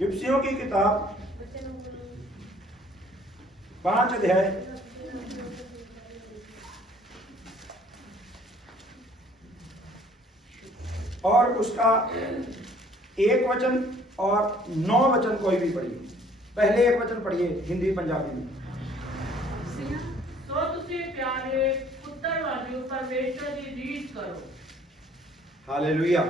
इफिसियों की किताब 5 अध्याय और उसका 1 वचन और 9 वचन कोई भी पढ़िए। पहले 1 वचन पढ़िए हिंदी पंजाबी में। सो तुसी प्यारे पुत्र वालियो परमेश्वर की रीस करो। Hallelujah,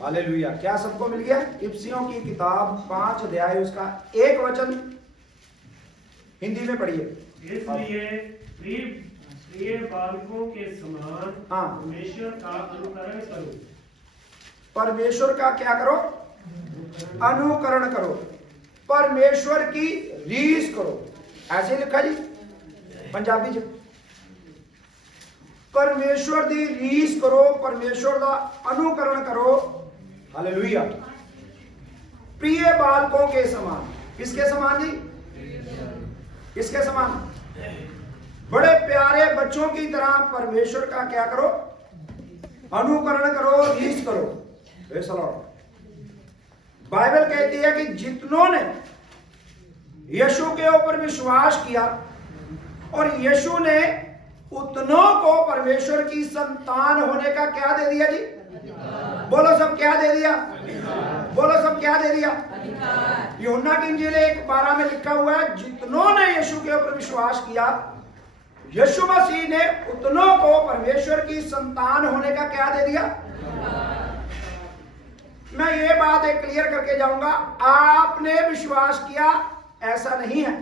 hallelujah. क्या सबको मिल गया? इफिसियों की किताब 5 अध्याय उसका 1 वचन हिंदी में पढ़िए। इसलिए प्रिय बालकों के समान परमेश्वर का अनुकरण करो। परमेश्वर का क्या करो? अनुकरण करो। परमेश्वर की रीस करो। ऐसे लिखा जी पंजाबी जी। परमेश्वर दी रीस करो, परमेश्वर का अनुकरण करो। हालेलुया। प्रिय बालकों के समान। किसके समान जी? किसके समान? बड़े प्यारे बच्चों की तरह परमेश्वर का क्या करो? अनुकरण करो, रीस करो। Praise the Lord. बाइबल कहती है कि जितनों ने यीशु के ऊपर विश्वास किया और यीशु ने उतनों को परमेश्वर की संतान होने का क्या दे दिया जी? बोलो सब क्या दे दिया? बोलो सब क्या दे दिया? यूहन्ना की इंजील 1:12 में लिखा हुआ है, जितनों ने यीशु के ऊपर विश्वास किया, यीशु मसीह ने उतनों को परमेश्वर की संतान होने का क्या दे दिया? मैं ये बात एक क्लियर करके जाऊंगा, आपने विश्वास किया ऐसा नहीं है।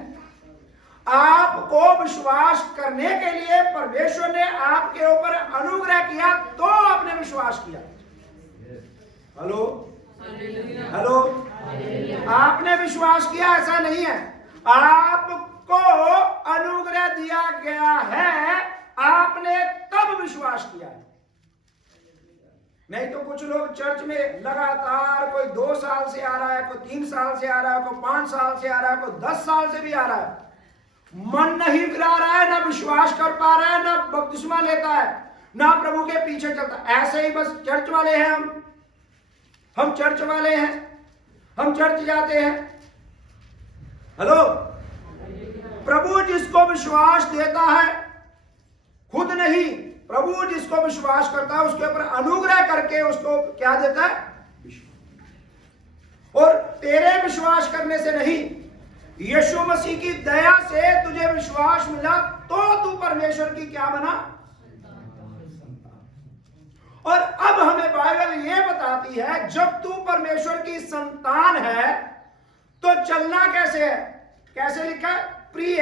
आपको विश्वास करने के लिए परमेश्वर ने आपके ऊपर अनुग्रह किया तो आपने विश्वास किया। हेलो हेलो, आपने विश्वास किया ऐसा नहीं है। आपको अनुग्रह दिया गया है, आपने तब विश्वास किया है। नहीं तो कुछ लोग चर्च में लगातार, कोई 2 साल से आ रहा है, कोई 3 साल से आ रहा है, कोई 5 साल से आ रहा है, कोई 10 साल से भी आ रहा है, मन नहीं फिरा रहा है, ना विश्वास कर पा रहा है, ना बपतिस्मा लेता है, ना प्रभु के पीछे चलता है। ऐसे ही बस चर्च वाले हैं हम चर्च वाले हैं, हम चर्च जाते हैं। हेलो, प्रभु जिसको विश्वास देता है, खुद नहीं, प्रभु जिसको विश्वास करता है उसके ऊपर अनुग्रह करके उसको क्या देता है? विश्वास। और तेरे विश्वास करने से नहीं, यीशु मसीह की दया से तुझे विश्वास मिला तो तू परमेश्वर की क्या बना? और अब हमें बाइबल ये बताती है, जब तू परमेश्वर की संतान है तो चलना कैसे है? कैसे लिखा है? प्रिय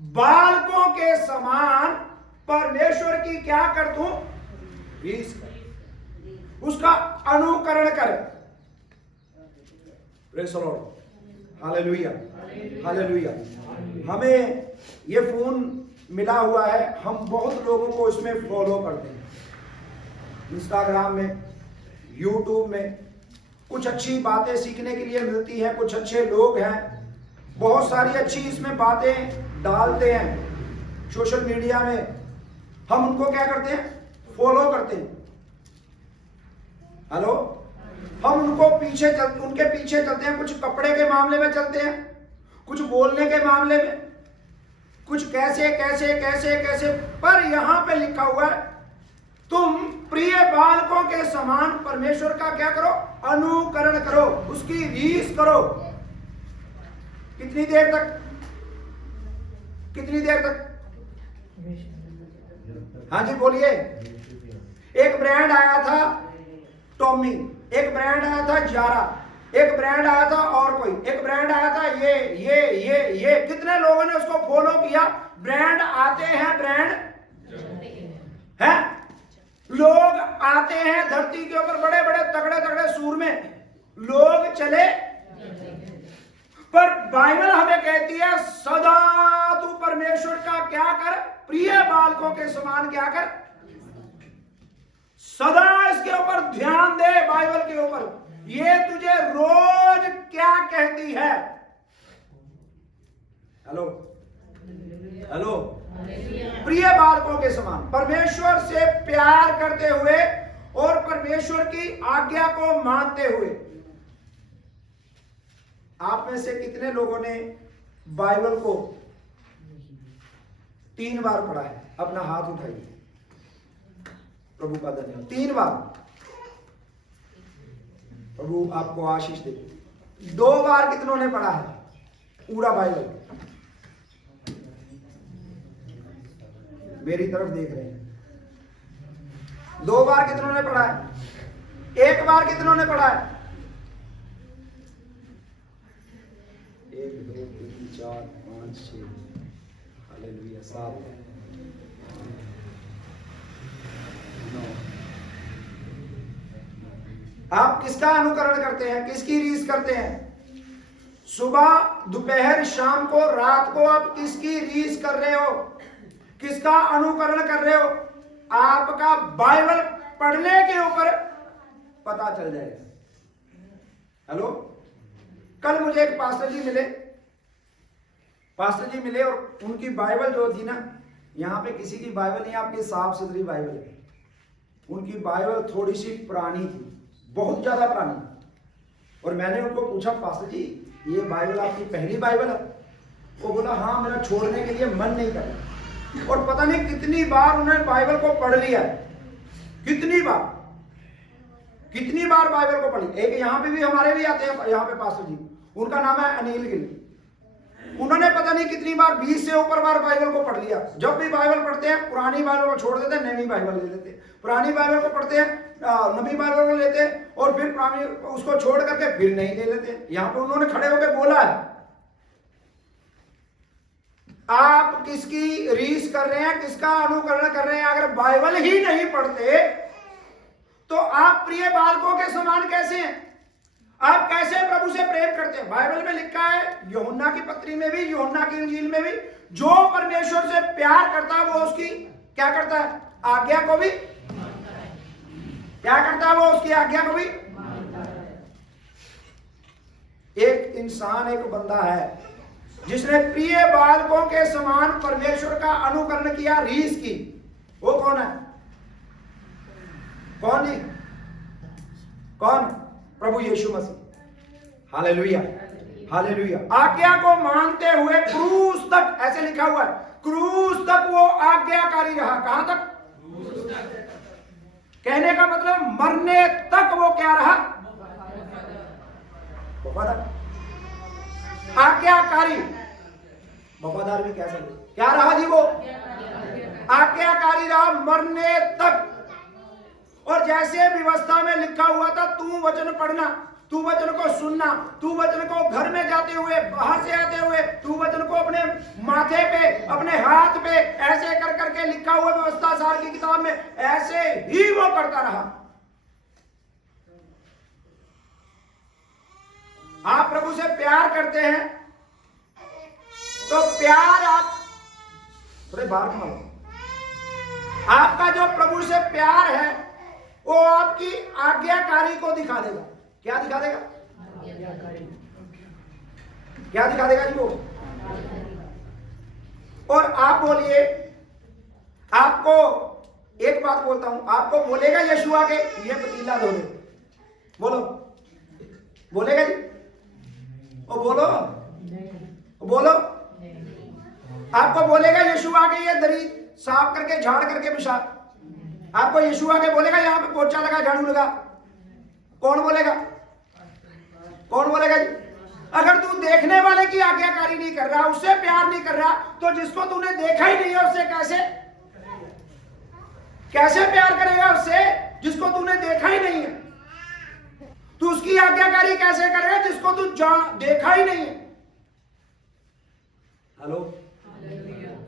बालकों के समान परमेश्वर की क्या कर तू? रीस कर, उसका अनुकरण कर। Praise the lord. Hallelujah, hallelujah. हमें ये फोन मिला हुआ है, हम बहुत लोगों को इसमें फॉलो करते हैं, इंस्टाग्राम में, यूट्यूब में। कुछ अच्छी बातें सीखने के लिए मिलती हैं, कुछ अच्छे लोग हैं, बहुत सारी अच्छी इसमें बातें डालते हैं सोशल मीडिया में। हम उनको क्या करते हैं? फॉलो करते हैं। हेलो, हम उनके पीछे चलते हैं। कुछ कपड़े के मामले में चलते हैं, कुछ बोलने के मामले में, कुछ कैसे कैसे कैसे कैसे। पर यहां पे लिखा हुआ है, तुम प्रिय बालकों के समान परमेश्वर का क्या करो? अनुकरण करो, उसकी रीस करो। कितनी देर तक? कितनी देर तक? हाँ जी बोलिए। एक ब्रांड आया था टॉमी, एक ब्रांड आया था जारा, एक ब्रांड आया था और कोई, एक ब्रांड आया था ये। कितने लोगों ने उसको फॉलो किया? ब्रांड आते हैं, ब्रांड है, लोग आते हैं धरती के ऊपर, बड़े बड़े तगड़े तगड़े सूर में लोग चले। पर बाइबल हमें कहती है, सदा तू परमेश्वर का क्या कर? प्रिय बालकों के समान क्या कर? सदा इसके ऊपर ध्यान दे, बाइबल के ऊपर। ये तुझे रोज क्या कहती है? हेलो हेलो, प्रिय बालकों के समान, परमेश्वर से प्यार करते हुए और परमेश्वर की आज्ञा को मानते हुए। आप में से कितने लोगों ने बाइबल को 3 बार पढ़ा है? अपना हाथ उठाइए। प्रभु का धन्यवाद। 3 बार। प्रभु आपको आशीष दे। 2 बार कितनों ने पढ़ा है पूरा बाइबल? मेरी तरफ देख रहे हैं। 2 बार कितनों ने पढ़ा है? 1 बार कितनों ने पढ़ा है? 1 2 3 4 5 6 हालेलुया 7 9। आप किसका अनुकरण करते हैं? किसकी रीस करते हैं? सुबह, दोपहर, शाम को, रात को आप किसकी रीस कर रहे हो? किसका अनुकरण कर रहे हो? आपका बाइबल पढ़ने के ऊपर पता चल जाएगा। हेलो, कल मुझे एक पास्टर जी मिले और उनकी बाइबल जो थी ना, यहां पे किसी की बाइबल नहीं, आपकी साफ सुथरी बाइबल है। उनकी बाइबल थोड़ी सी पुरानी थी, बहुत ज्यादा पुरानी। और मैंने उनको पूछा, पास्टर जी ये बाइबल आपकी पहली बाइबल है? वो बोला हाँ, मेरा छोड़ने के लिए मन नहीं कर रहा। और पता नहीं कितनी बार उन्होंने बाइबल को पढ़ लिया, कितनी बार बाइबल को पढ़ी। एक यहाँ पे भी, हमारे भी आते हैं यहाँ पे पास्टर जी, उनका नाम है अनिल गिल। उन्होंने पता नहीं कितनी बार, 20 से ऊपर बार बाइबल को पढ़ लिया। जब भी बाइबल पढ़ते हैं, पुरानी बाइबल को छोड़ देते हैं, नई बाइबल ले लेते हैं। पुरानी बाइबल को पढ़ते हैं, नवी बाइबल को लेते हैं, और फिर पुरानी उसको छोड़ करके फिर नहीं ले लेते हैं। यहाँ पे उन्होंने खड़े होकर बोला है। आप किसकी रीस कर रहे हैं? किसका अनुकरण कर रहे हैं? अगर बाइबल ही नहीं पढ़ते तो आप प्रिय बालकों के समान कैसे हैं? आप कैसे प्रभु से प्रेम करते हैं? बाइबल में लिखा है, यूहन्ना की पत्री में भी, यूहन्ना की इंजील में भी, जो परमेश्वर से प्यार करता है वो उसकी क्या करता है? आज्ञा को भी क्या करता है? वो उसकी आज्ञा को भी। एक इंसान, एक बंदा है जिसने प्रिय बालकों के समान परमेश्वर का अनुकरण किया, रीस की। वो कौन है? कौन जी? कौन? प्रभु यीशु मसीह। Hallelujah, hallelujah. आज्ञा को मानते हुए क्रूस तक, ऐसे लिखा हुआ है, क्रूस तक वो आज्ञाकारी रहा। कहां तक? कहने का मतलब मरने तक वो क्या रहा? वफादार, आज्ञाकारी। वफादार भी कह सकते, क्या रहा जी? वो आज्ञाकारी रहा मरने तक। और जैसे व्यवस्था में लिखा हुआ था, तू वचन पढ़ना, तू वचन को सुनना, तू वचन को घर में जाते हुए, बाहर से आते हुए, तू वचन को अपने माथे पे, अपने हाथ पे, ऐसे कर करके लिखा हुआ व्यवस्था सार की किताब में, ऐसे ही वो करता रहा। आप प्रभु से प्यार करते हैं तो प्यार, आप थोड़े बाहर मानो, आपका जो प्रभु से प्यार है वो आपकी आज्ञाकारी को दिखा देगा। क्या दिखा देगा? क्या दिखा देगा जी वो? और आप बोलिए, आपको एक बात बोलता हूं, आपको बोलेगा यीशु आके ये पतीला धो दे, बोलो, बोलेगा जी? ओ बोलो, बोलो। आपको बोलेगा यीशु आके ये दरी साफ करके, झाड़ करके बिछा? आपको यीशु आके बोलेगा यहां पे पोछा लगा, झाड़ू लगा? कौन बोलेगा? कौन बोलेगा जी? अगर तू देखने वाले की आज्ञाकारी नहीं कर रहा, उससे प्यार नहीं कर रहा, तो जिसको तूने देखा ही नहीं है उससे कैसे प्यार करेगा? उससे जिसको तूने देखा ही नहीं है। तू उसकी आज्ञाकारी कैसे करेगा जिसको तू देखा ही नहीं है? Hello,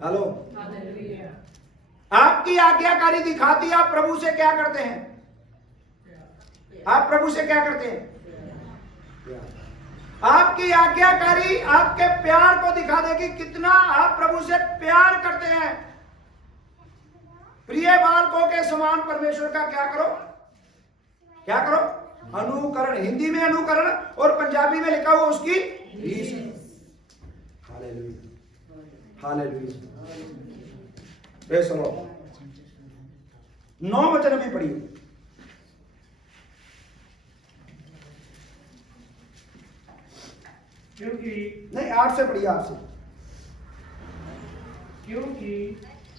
hello. आपकी आज्ञाकारी दिखाती, आप प्रभु से क्या करते हैं? आप प्रभु से क्या करते हैं? आपकी आज्ञाकारी आपके प्यार को दिखा देगी, कितना आप प्रभु से प्यार करते हैं। प्रिय बालकों के समान परमेश्वर का क्या करो? क्या करो? अनुकरण। हिंदी में अनुकरण और पंजाबी में लिखा हुआ उसकी रीस। Hallelujah, hallelujah. 9 वचन भी पढ़िए। क्योंकि नहीं, 8 से पढ़िए आपसे। क्योंकि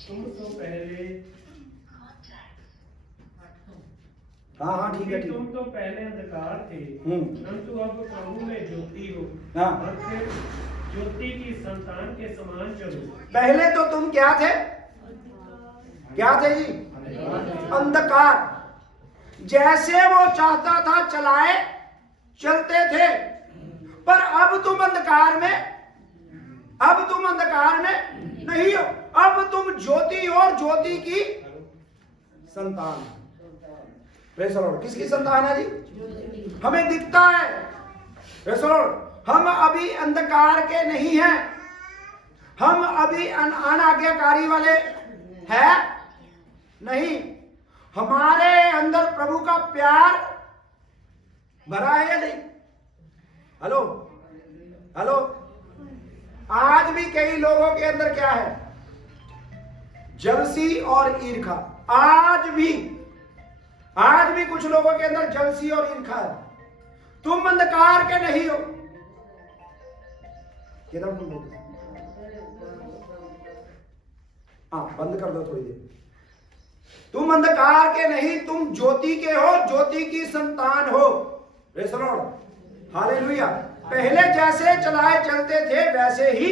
तुम तो पहले हाँ ठीक है, ठीक तुम तो पहले अंधकार थे, परंतु अब प्रभु में ज्योति हो। हाँ। और फिर ज्योति की संतान के समान चलो। पहले तो तुम क्या थे? क्या थे जी? अंधकार। जैसे वो चाहता था चलाए, चलते थे। पर अब तुम अंधकार में, अब तुम अंधकार में नहीं हो, अब तुम ज्योति और ज्योति की संतान। Praise the Lord. किसकी संतान है जी? हमें दिखता है। Praise the Lord. हम अभी अंधकार के नहीं हैं, हम अभी अनाज्ञाकारी वाले हैं नहीं। हमारे अंदर प्रभु का प्यार भरा है या नहीं? Hello hello. आज भी कई लोगों के अंदर क्या है? जलसी और ईर्खा। आज भी कुछ लोगों के अंदर जलसी और ईर्खा है। तुम अंधकार के नहीं हो। किधर तुम लोग? हाँ, बंद कर दो थोड़ी देर। तुम अंधकार के नहीं, तुम ज्योति के हो, ज्योति की संतान हो। Praise the lord. हालेलुया। पहले जैसे चलाए चलते थे वैसे ही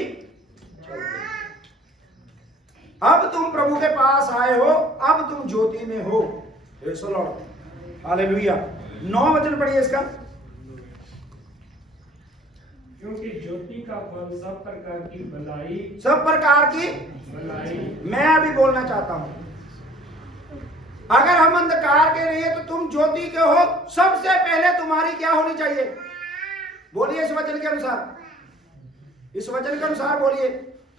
चलते। अब तुम प्रभु के पास आए हो, अब तुम ज्योति में हो। Praise the lord. हालेलुया। 9 वचन पढ़िए इसका। क्योंकि ज्योति का फल सब प्रकार की भलाई, सब प्रकार की भलाई। मैं अभी बोलना चाहता हूं, अगर हम अंधकार के नहीं है तो तुम ज्योति के हो। सबसे पहले तुम्हारी क्या होनी चाहिए? बोलिए इस वचन के अनुसार, इस वचन के अनुसार बोलिए।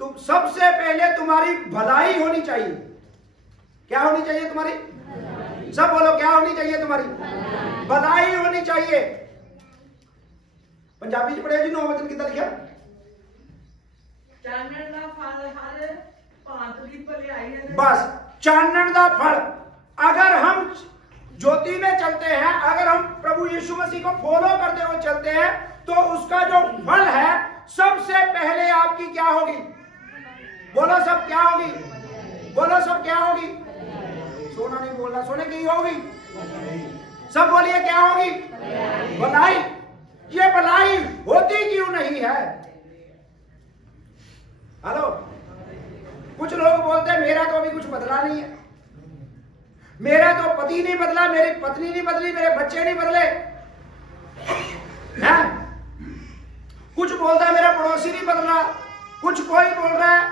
तुम सबसे पहले तुम्हारी भलाई होनी चाहिए। क्या होनी चाहिए तुम्हारी? सब बोलो, क्या होनी चाहिए तुम्हारी? भलाई होनी चाहिए। पंजाबी च पढ़िया जी 9 वचन कितना लिखा? चानन दा फल हर भांत दी भलाई है। बस, चानन दा फल। अगर हम ज्योति में चलते हैं, अगर हम प्रभु यीशु मसीह को फॉलो करते हुए चलते हैं, तो उसका जो फल है सबसे पहले आपकी क्या होगी? बोलो सब, क्या होगी? बोलो सब, क्या होगी? सोना नहीं बोलना, सोने की होगी। सब बोलिए, क्या होगी? भलाई। ये भलाई होती क्यों नहीं है? हेलो। कुछ लोग बोलते हैं मेरा तो अभी कुछ बदला नहीं है, मेरा तो पति नहीं बदला, मेरी पत्नी नहीं बदली, मेरे बच्चे नहीं बदले हैं? कुछ बोलता है मेरा पड़ोसी नहीं बदला, कुछ कोई बोल रहा है,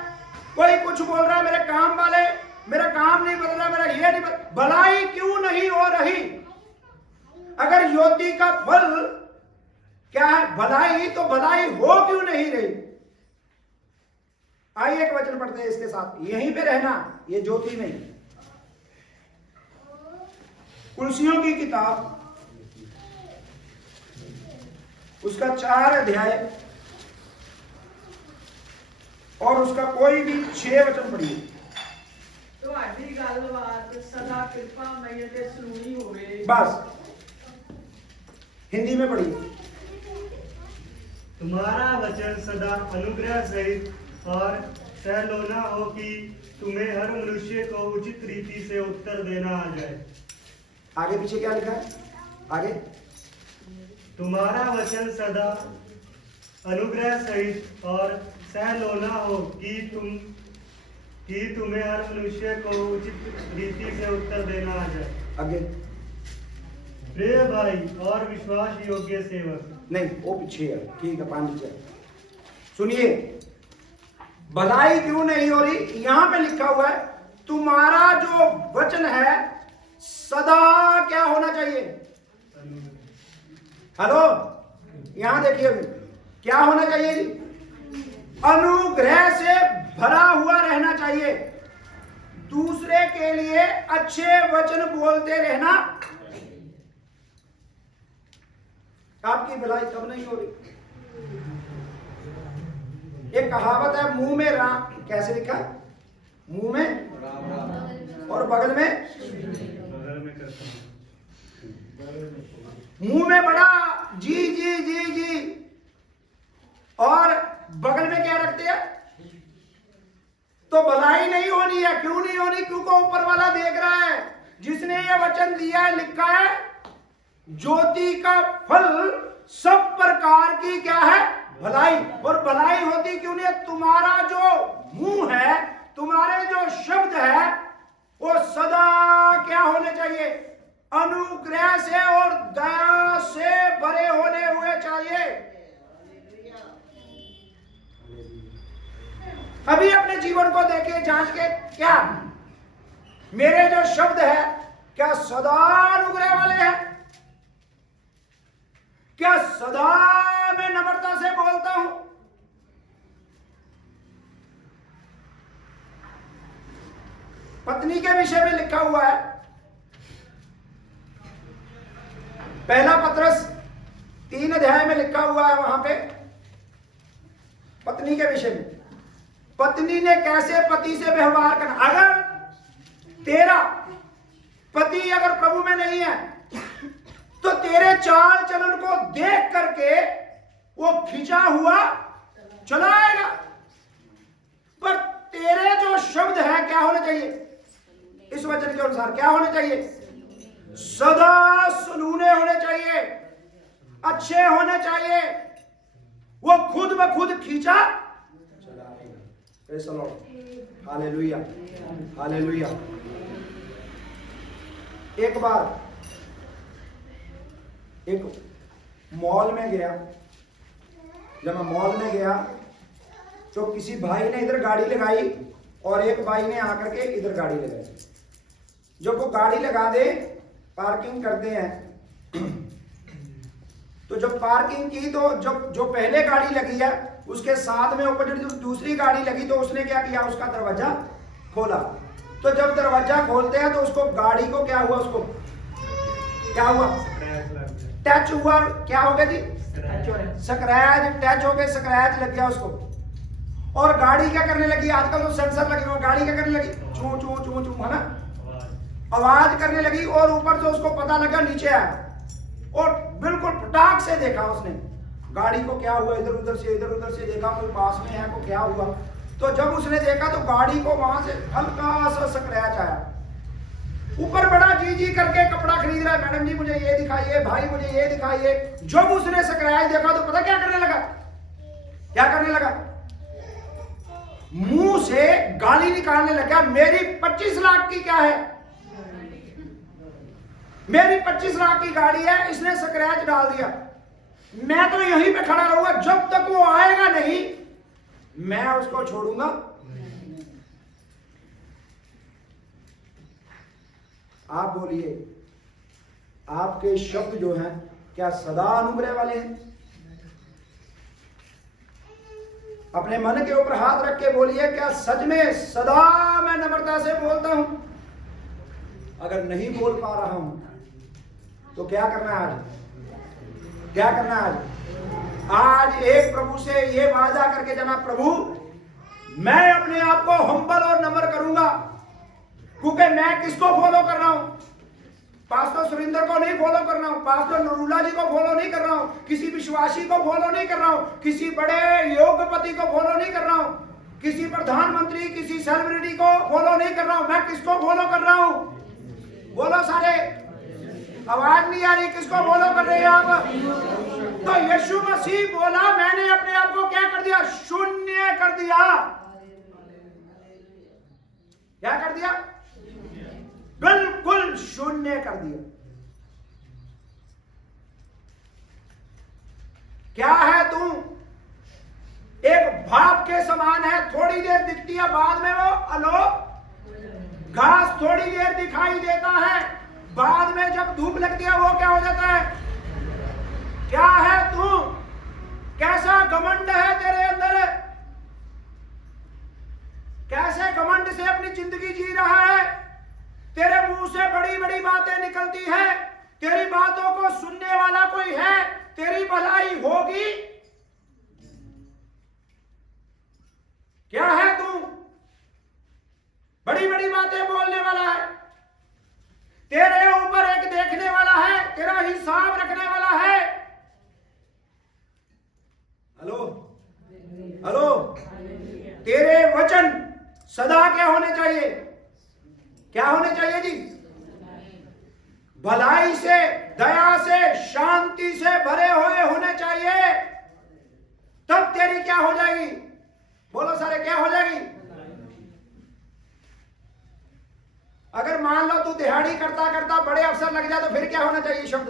कोई कुछ बोल रहा है, मेरे काम वाले, मेरा काम नहीं बदला, मेरा ये नहीं बदला। भलाई क्यों नहीं हो रही? अगर ज्योति का फल क्या है? भलाई, तो भलाई हो क्यों नहीं रही? आइए एक वचन पढ़ते हैं इसके साथ, यहीं पे रहना, ये ज्योति में। कुलसियों की किताब, उसका 4 अध्याय और उसका कोई भी 6 वचन पढ़िए। ਤੁਹਾਡੀ ਗੱਲਬਾਤ ਸਦਾ ਕਿਰਪਾਮਈ ਤੇ ਸੁਣੀ ਹੋਵੇ। बस, हिंदी में पढ़िए। तुम्हारा वचन सदा अनुग्रह सहित और सहलोना हो कि तुम्हें हर मनुष्य को उचित रीति से उत्तर देना आ जाए। आगे पीछे क्या लिखा है? आगे। तुम्हारा वचन सदा अनुग्रह सहित और सहलोना हो कि तुम्हें हर मनुष्य को उचित रीति से उत्तर देना आ जाए। आगे। प्रिय भाई और विश्वास योग्य सेवक। नहीं, वो पीछे है, ठीक है, 5 नीचे। सुनिए, भलाई क्यों नहीं हो रही? यहां पे लिखा हुआ है तुम्हारा जो वचन है सदा क्या होना चाहिए? हेलो, यहां देखिए, क्या होना चाहिए जी? अनुग्रह से भरा हुआ रहना चाहिए। दूसरे के लिए अच्छे वचन बोलते रहना। आपकी भलाई कब नहीं हो रही? एक कहावत है, मुंह में राम, कैसे लिखा? मुंह में और बगल में, मुंह में बड़ा जी जी जी जी, ये वचन दिया है, लिखा है, ज्योति का फल सब प्रकार की क्या है? भलाई। और भलाई होती क्यों नहीं? तुम्हारा जो मुंह है, तुम्हारे जो शब्द है, वो सदा क्या होने चाहिए? अनुग्रह से और दया से भरे होने हुए चाहिए। अभी अपने जीवन को देखे, जांच के, क्या मेरे जो शब्द है क्या सदा अनुग्रह वाले हैं? क्या सदा मैं नम्रता से बोलता हूं? पत्नी के विषय में लिखा हुआ है, पहला पत्रस 3 अध्याय में लिखा हुआ है, वहां पे पत्नी के विषय में, पत्नी ने कैसे पति से व्यवहार करना। अगर तेरा पति अगर प्रभु में नहीं है तो तेरे चाल चलन को देख करके वो खिंचा हुआ चला आएगा। पर तेरे जो शब्द है क्या होने चाहिए? इस वचन के अनुसार क्या होने चाहिए? सदा सुलूने होने चाहिए, अच्छे होने चाहिए। वो खुद ब खुद खींचा चला आएगा। Hallelujah, hallelujah. एक बार एक मॉल में गया, जब मैं मॉल में गया तो किसी भाई ने इधर गाड़ी लगाई और एक भाई ने आकर के इधर गाड़ी लगाई। जब वो गाड़ी लगा दे, पार्किंग करते हैं, तो जब पार्किंग की तो जब जो पहले गाड़ी लगी है उसके साथ में अपोजिट जो दूसरी गाड़ी लगी, तो उसने क्या किया? उसका दरवाजा खोला। तो जब दरवाजा खोलते हैं तो उसको गाड़ी को क्या हुआ? उसको क्या हुआ? टच हुआ। क्या हो गया जी? स्क्रैच। टच हो गया, स्क्रैच लग गया उसको। और गाड़ी क्या करने लगी? आजकल तो सेंसर लगे हुए, गाड़ी क्या करने लगी? चू चू चू चू, है ना, आवाज करने लगी। और ऊपर से उसको पता लगा नीचे आया और बिल्कुल फटाक से देखा उसने गाड़ी को, क्या हुआ? इधर उधर से देखा, कोई पास में है, को क्या हुआ? तो जब उसने देखा तो गाड़ी को वहां से हल्का सा स्क्रैच आया। ऊपर बड़ा जी करके कपड़ा खरीद रहा है, मैडम जी मुझे ये दिखाइए, भाई मुझे ये दिखाइए। जब उसने स्क्रैच देखा तो पता क्या करने लगा? क्या करने लगा? मुंह से गाली निकालने लगा, मेरी 25 लाख की क्या है? मेरी 25 लाख की गाड़ी है, इसने स्क्रैच डाल दिया। मैं तो यहीं पे खड़ा रहूंगा जब तक वो आएगा नहीं, मैं उसको छोड़ूंगा। आप बोलिए, आपके शब्द जो हैं क्या सदा अनुग्रह वाले हैं? अपने मन के ऊपर हाथ रख के बोलिए, क्या सच में सदा मैं नम्रता से बोलता हूं? अगर नहीं बोल पा रहा हूं तो क्या करना है आज? क्या करना है आज? आज एक प्रभु से ये वादा करके जाना, प्रभु मैं अपने आप को हम्बल और नम्र करूंगा। क्योंकि मैं किसको फॉलो कर रहा हूं? पास्टर सुरेंद्र को नहीं फॉलो कर रहा हूं, पास्टर नरूला जी को फॉलो नहीं कर रहा हूं, किसी विश्वासी को फॉलो नहीं कर रहा हूं, किसी बड़े योगपति को फॉलो नहीं कर रहा हूं, किसी प्रधानमंत्री, किसी सेलिब्रिटी को फॉलो नहीं कर रहा हूं। मैं किसको फॉलो कर रहा हूं? बोलो सारे, आवाज नहीं आ रही। किसको फॉलो कर रहे हैं आप? तो यीशु मसीह बोला, मैंने अपने आप को क्या कर दिया? शून्य कर दिया। क्या कर दिया? बिल्कुल शून्य कर दिया। क्या है तू? एक भाप के समान है, थोड़ी देर दिखती है, बाद में वो अलोप। घास थोड़ी देर दिखाई देता है, बाद में जब धूप लगती है वो क्या हो जाता है? क्या है तू? कैसा घमंड है तेरे अंदर? कैसे घमंड से अपनी जिंदगी जी रहा है? तेरे मुंह से बड़ी बड़ी बातें निकलती है, तेरी बातों को सुनने वाला कोई है? तेरी भलाई होगी? क्या है तू? बड़ी बड़ी बातें बोलने वाला है, तेरे ऊपर एक देखने वाला है, तेरा हिसाब रखने वाला है। हेलो हेलो, तेरे वचन सदा क्या होने चाहिए? क्या होने चाहिए जी? भलाई से, दया से, शांति से भरे हुए होने चाहिए। तब तेरी क्या हो जाएगी? बोलो सारे, क्या हो जाएगी? अगर मान लो तू दिहाड़ी करता करता बड़े अफसर लग जाए तो फिर क्या होना चाहिए? शब्द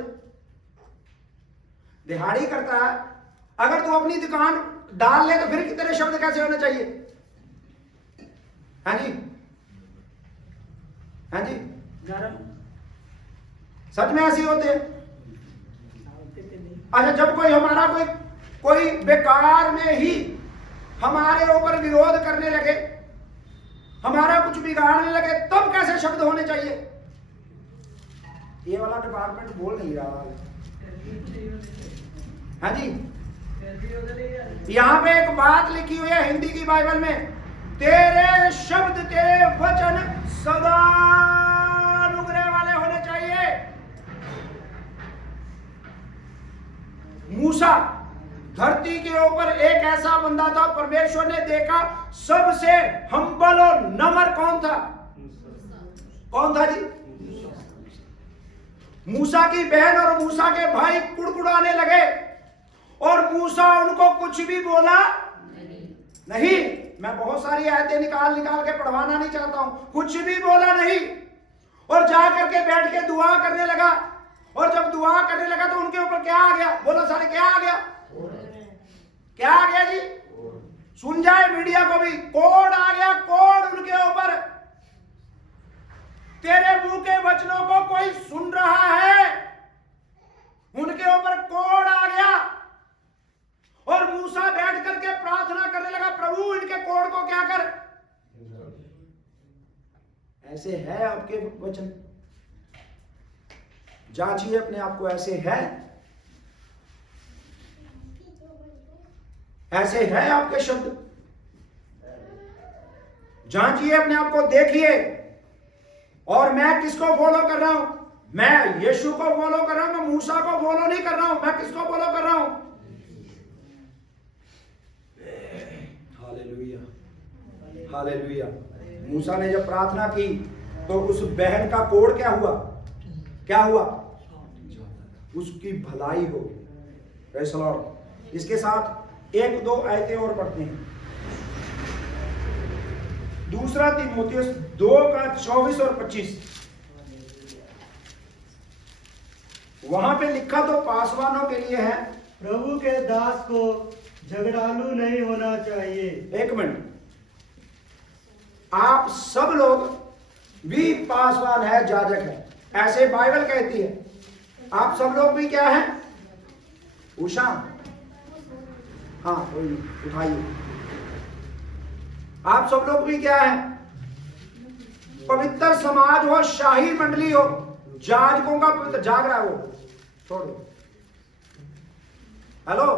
दिहाड़ी करता है, अगर तू अपनी दुकान डाल ले तो फिर तेरे शब्द कैसे होने चाहिए? हाँ जी, हाँ जी, सच में ऐसे होते हैं। अच्छा, जब कोई हमारा कोई बेकार में ही हमारे ऊपर विरोध करने लगे, हमारा कुछ बिगाड़ने लगे, तब कैसे शब्द होने चाहिए? ये वाला डिपार्टमेंट बोल नहीं रहा है। हाँ जी, यहां पे एक बात लिखी हुई है हिंदी की बाइबल में, तेरे शब्द, तेरे वचन सदा अनुग्रह वाले होने चाहिए। मूसा धरती के ऊपर एक ऐसा बंदा था, परमेश्वर ने देखा सबसे हम्बल और नम्र कौन था? कौन था जी? मूसा की बहन और मूसा के भाई कुड़कुड़ाने लगे और मूसा उनको कुछ भी बोला नहीं। मैं बहुत सारी आयतें निकाल के पढ़वाना नहीं चाहता हूं। कुछ भी बोला नहीं और जा करके बैठ के दुआ करने लगा। और जब दुआ करने लगा तो उनके ऊपर क्या आ गया? बोलो सारे, क्या आ गया? क्या आ गया जी? सुन जाए मीडिया को भी, कोड आ गया, कोड उनके ऊपर। तेरे मुंह के वचनों को कोई सुन रहा है, उनके ऊपर कोड आ गया। और मूसा बैठ करके प्रार्थना करने लगा, प्रभु इनके कोड को क्या कर। ऐसे है आपके वचन? जांचिए अपने आप को, ऐसे है? ऐसे है आपके शब्द? जांचिए अपने आप को, देखिए। और मैं किसको फॉलो कर रहा हूं? मैं यीशु को फॉलो कर रहा हूं, मैं मूसा को फॉलो नहीं कर रहा हूं। मैं किसको फॉलो कर रहा हूं? Hallelujah, hallelujah. मूसा ने जब प्रार्थना की तो उस बहन का कोड क्या हुआ? क्या हुआ? उसकी भलाई हो। Praise the Lord. इसके साथ एक दो आयतें और पढ़ते हैं। दूसरा तीमुथियुस 2:24 और 25। वहां पे लिखा तो पासवानों के लिए है, प्रभु के दास को झगड़ालू नहीं होना चाहिए। एक मिनट, आप सब लोग भी पासवान है, जाजक है, ऐसे बाइबल कहती है। आप सब लोग भी क्या है? उषा, हाँ कोई उठाइए। आप सब लोग भी क्या है? पवित्र समाज हो, शाही मंडली हो, जाजकों का पवित्र, जाग रहा हो, छोड़ो। हेलो।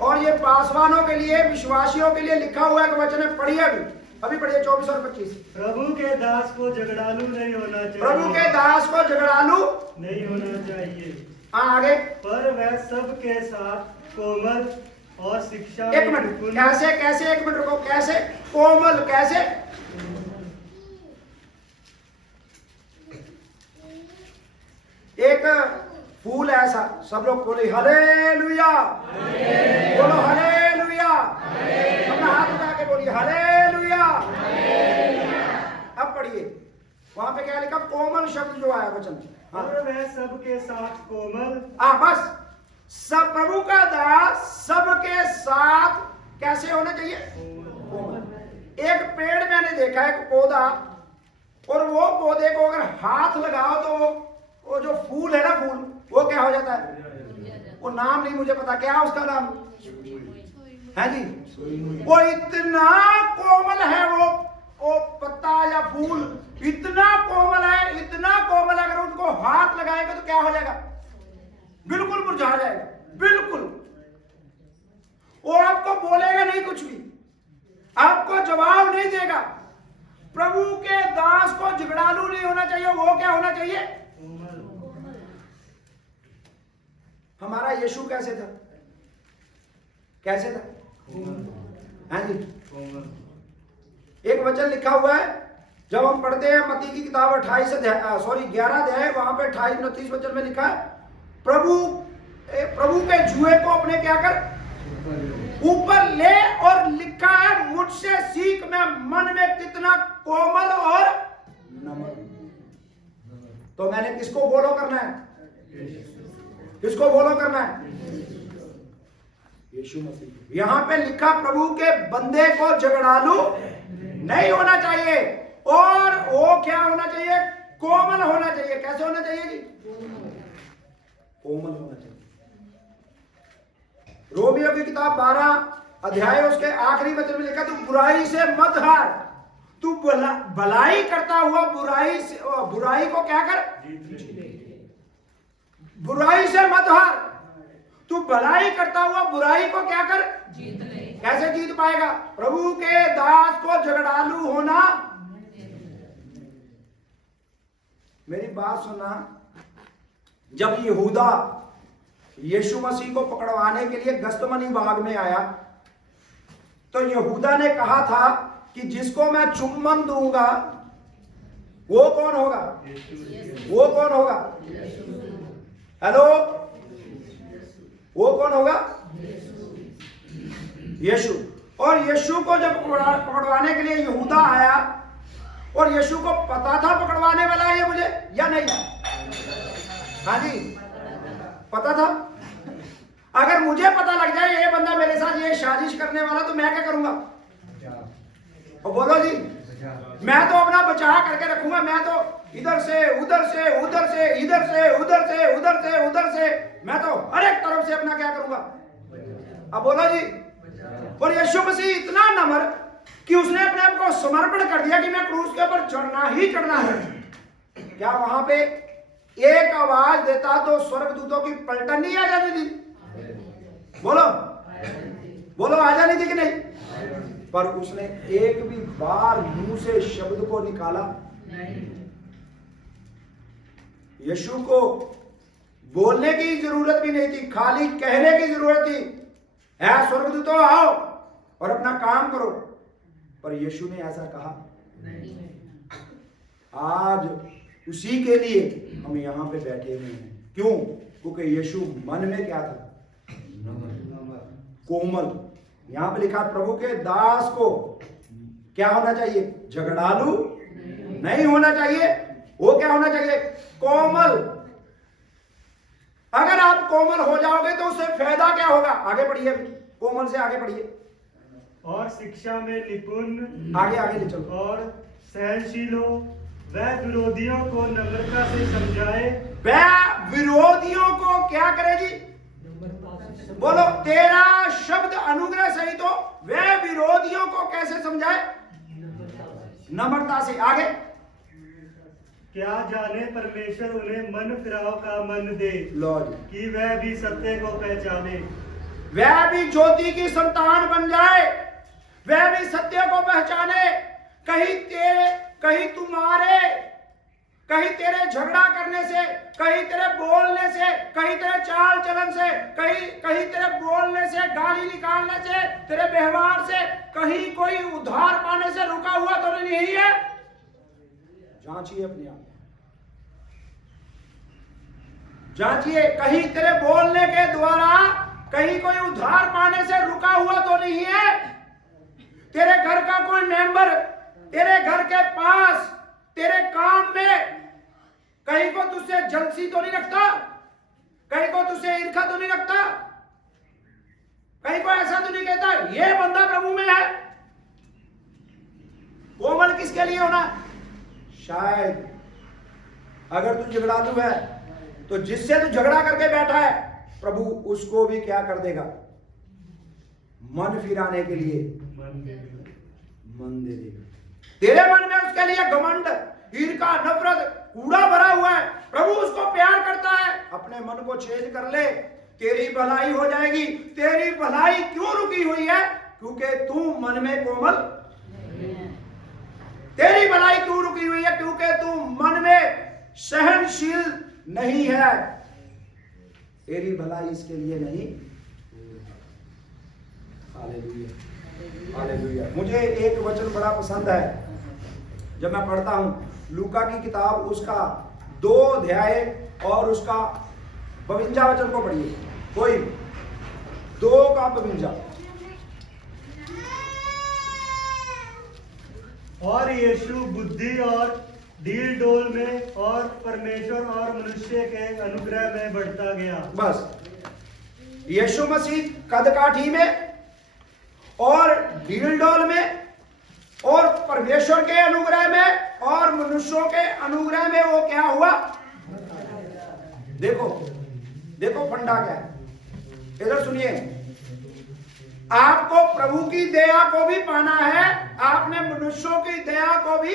और ये पासवानों के लिए, विश्वासियों के लिए लिखा हुआ एक वचन है, पढ़िए अभी पढ़िए 24 और 25। प्रभु के दास को झगड़ालू नहीं होना चाहिए। प्रभु के दास को झगड़ालू नहीं होना चाहिए। आगे, पर वह सबके साथ कोमल और शिक्षा। एक मिनट, कैसे कैसे? एक मिनट रुको, कैसे कोमल? कैसे? एक फूल ऐसा, सब लोग बोले हालेलुया, बोलो हालेलुया, अपना हाथ उठा के बोलिए हालेलुया। अब पढ़िए, वहां पे क्या लिखा? कोमल शब्द जो आया वचन। हाँ, और वह सबके साथ कोमल। बस सब प्रभु का दास सबके साथ कैसे होना चाहिए? कोमल। एक पेड़ मैंने देखा, एक पौधा, और वो पौधे को अगर हाथ लगाओ तो वो जो फूल है ना, फूल, वो क्या हो जाता है? वो नाम नहीं मुझे पता, क्या उसका नाम है जी? वो इतना कोमल है, वो पत्ता या फूल इतना कोमल है, इतना कोमल। अगर उनको हाथ लगाएगा तो क्या हो जाएगा? बिल्कुल मुरझा जाएगा, बिल्कुल। वो आपको बोलेगा नहीं कुछ भी, आपको जवाब नहीं देगा। प्रभु के दास को झगड़ालू नहीं होना चाहिए। वो क्या होना चाहिए? हमारा यीशु कैसे था? कैसे था? हाँ जी, एक वचन लिखा हुआ है, जब हम पढ़ते हैं मत्ती की किताब 11 अध्याय, वहां पे 28-29 वचन में लिखा है, प्रभु के जुए को अपने क्या कर ऊपर ले, और लिखा है मुझसे सीख, मैं मन में कितना कोमल और नम्र। तो मैंने किसको फॉलो करना है? किसको फॉलो करना है? यीशु मसीह। यहां पे लिखा प्रभु के बंदे को झगड़ालू नहीं होना चाहिए, और वो क्या होना चाहिए? कोमल होना चाहिए। कैसे होना चाहिए जी? कोमल होना चाहिए। रोमियो की किताब 12 अध्याय उसके आखिरी वचन में लिखा, तू बुराई से मत हार, तू भलाई करता हुआ बुराई को क्या कर? बुराई से मत हार, तू भलाई करता हुआ बुराई को क्या कर? जीत ले। कैसे जीत पाएगा? प्रभु के दास को झगड़ालू होना। मेरी बात सुनना, जब यहूदा यीशु मसीह को पकड़वाने के लिए गस्तमनी बाग में आया, तो यहूदा ने कहा था कि जिसको मैं चुम्बन दूंगा वो कौन होगा? वो कौन होगा? हेलो, वो कौन होगा? यीशु। और यीशु को जब पकड़वाने के लिए यहूदा आया, और यीशु को पता था पकड़वाने वाला है ये मुझे, या नहीं? हाँ जी, पता था। अगर मुझे पता लग जाए ये बंदा मेरे साथ ये साजिश करने वाला, तो मैं क्या करूंगा? और बोलो जी, मैं तो अपना बचाव करके रखूंगा। मैं तो इधर से उधर से, उधर से इधर से, उधर से उधर से, उधर से, मैं तो हर एक तरफ से अपना क्या करूंगा? अब बोलो जी। और यीशु मसीह इतना नम्र कि उसने अपने आप को समर्पण कर दिया कि मैं क्रूस के ऊपर चढ़ना ही चढ़ना है। क्या वहां पे एक आवाज देता तो स्वर्गदूतों की पलटन नहीं आ जाती थी? बोलो बोलो, आ जानी थी कि नहीं? पर उसने एक भी बार मुंह से शब्द को निकाला नहीं। यीशु को बोलने की जरूरत भी नहीं थी, खाली कहने की जरूरत थी, है स्वर्गदूतों आओ और अपना काम करो। पर यीशु ने ऐसा कहा नहीं। आज उसी के लिए हम यहां पे बैठे हुए हैं। क्यों? क्योंकि यीशु मन में क्या था? कोमल। यहां पे लिखा प्रभु के दास को क्या होना चाहिए? झगड़ालू नहीं होना चाहिए। वो क्या होना चाहिए? कोमल। अगर आप कोमल हो जाओगे तो उससे फायदा क्या होगा? आगे पढ़िए, कोमल से आगे पढ़िए। और शिक्षा में निपुण, आगे आगे ले चलो। और सहनशील हो, वह विरोधियों को नम्रता से समझाए। वह विरोधियों को क्या करेगी? बोलो, तेरा शब्द अनुग्रह सहित हो। वह विरोधियों को कैसे समझाए? नम्रता से। आगे, क्या जाने परमेश्वर उन्हें मन फिराव का मन दे, लॉर्ड, कि वह भी सत्य को पहचाने। वह भी ज्योति की संतान बन जाए, वह भी सत्य को पहचाने। कहीं तेरे झगड़ा करने से, कहीं तेरे बोलने से, कहीं तेरे चाल चलन से, कहीं तेरे बोलने से, गाली निकालने से, तेरे व्यवहार से कहीं कोई उद्धार पाने से रुका हुआ तो नहीं है। जांचिए अपने आप, जांचिए। कहीं तेरे बोलने के द्वारा कहीं कोई उद्धार पाने से रुका हुआ तो नहीं है। तेरे घर का कोई मेंबर, तेरे घर के पास, तेरे काम में कहीं को तुझसे जलसी तो नहीं रखता? कहीं को तुझसे ईर्ष्या तो नहीं रखता? कहीं को ऐसा तो नहीं कहता ये बंदा प्रभु में है? कोमल किसके लिए होना? शायद अगर तू झगड़ालू है तो जिससे तू झगड़ा करके बैठा है, प्रभु उसको भी क्या कर देगा? मन फिराने के लिए मन दे देगा। तेरे मन में उसके लिए घमंड, ईर्ष्या, नफरत, कूड़ा भरा हुआ है, प्रभु उसको प्यार करता है। अपने मन को चेंज कर ले, तेरी भलाई हो जाएगी। तेरी भलाई क्यों रुकी हुई है? क्योंकि तू मन में कोमल। तेरी भलाई क्यों रुकी हुई है? क्योंकि तू मन में सहनशील नहीं है। तेरी भलाई इसके लिए नहीं। Hallelujah, hallelujah. मुझे एक वचन बड़ा पसंद है, जब मैं पढ़ता हूं लूका की किताब उसका 2 अध्याय और उसका 52 वचन को पढ़िए, कोई 2 का 52। और यीशु बुद्धि और डील डोल में और परमेश्वर और मनुष्य के अनुग्रह में बढ़ता गया। बस यीशु मसीह कद काठी में और डील डोल में और परमेश्वर के अनुग्रह में और मनुष्यों के अनुग्रह में वो क्या हुआ? देखो देखो फंडा क्या है, इधर सुनिए। आपको प्रभु की दया को भी पाना है, आपने मनुष्यों की दया को भी,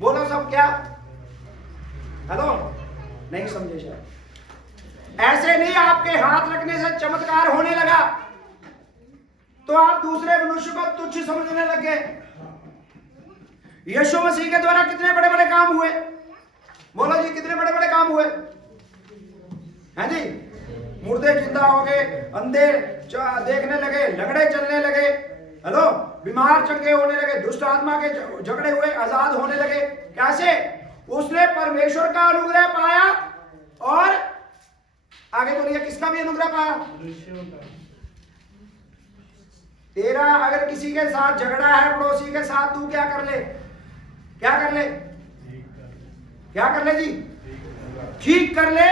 बोलो सब क्या? हेलो, नहीं समझे शायद। ऐसे नहीं आपके हाथ रखने से चमत्कार होने लगा तो आप दूसरे मनुष्य को तुच्छ समझने लग गए। यीशु मसीह के द्वारा कितने बड़े बड़े काम हुए, बोलो जी कितने बड़े बड़े काम हुए हैं जी? मुर्दे जिंदा हो गए, अंधे देखने लगे, लंगड़े चलने लगे, हेलो, बीमार चंगे होने लगे, दुष्ट आत्मा के झगड़े हुए, आजाद होने लगे। कैसे? उसने परमेश्वर का अनुग्रह पाया और आगे बोलिए किसका भी अनुग्रह पाया? मनुष्यों का। तेरा अगर किसी के साथ झगड़ा है, पड़ोसी के साथ, तू क्या कर ले? क्या कर ले? क्या कर ले जी? ठीक कर ले।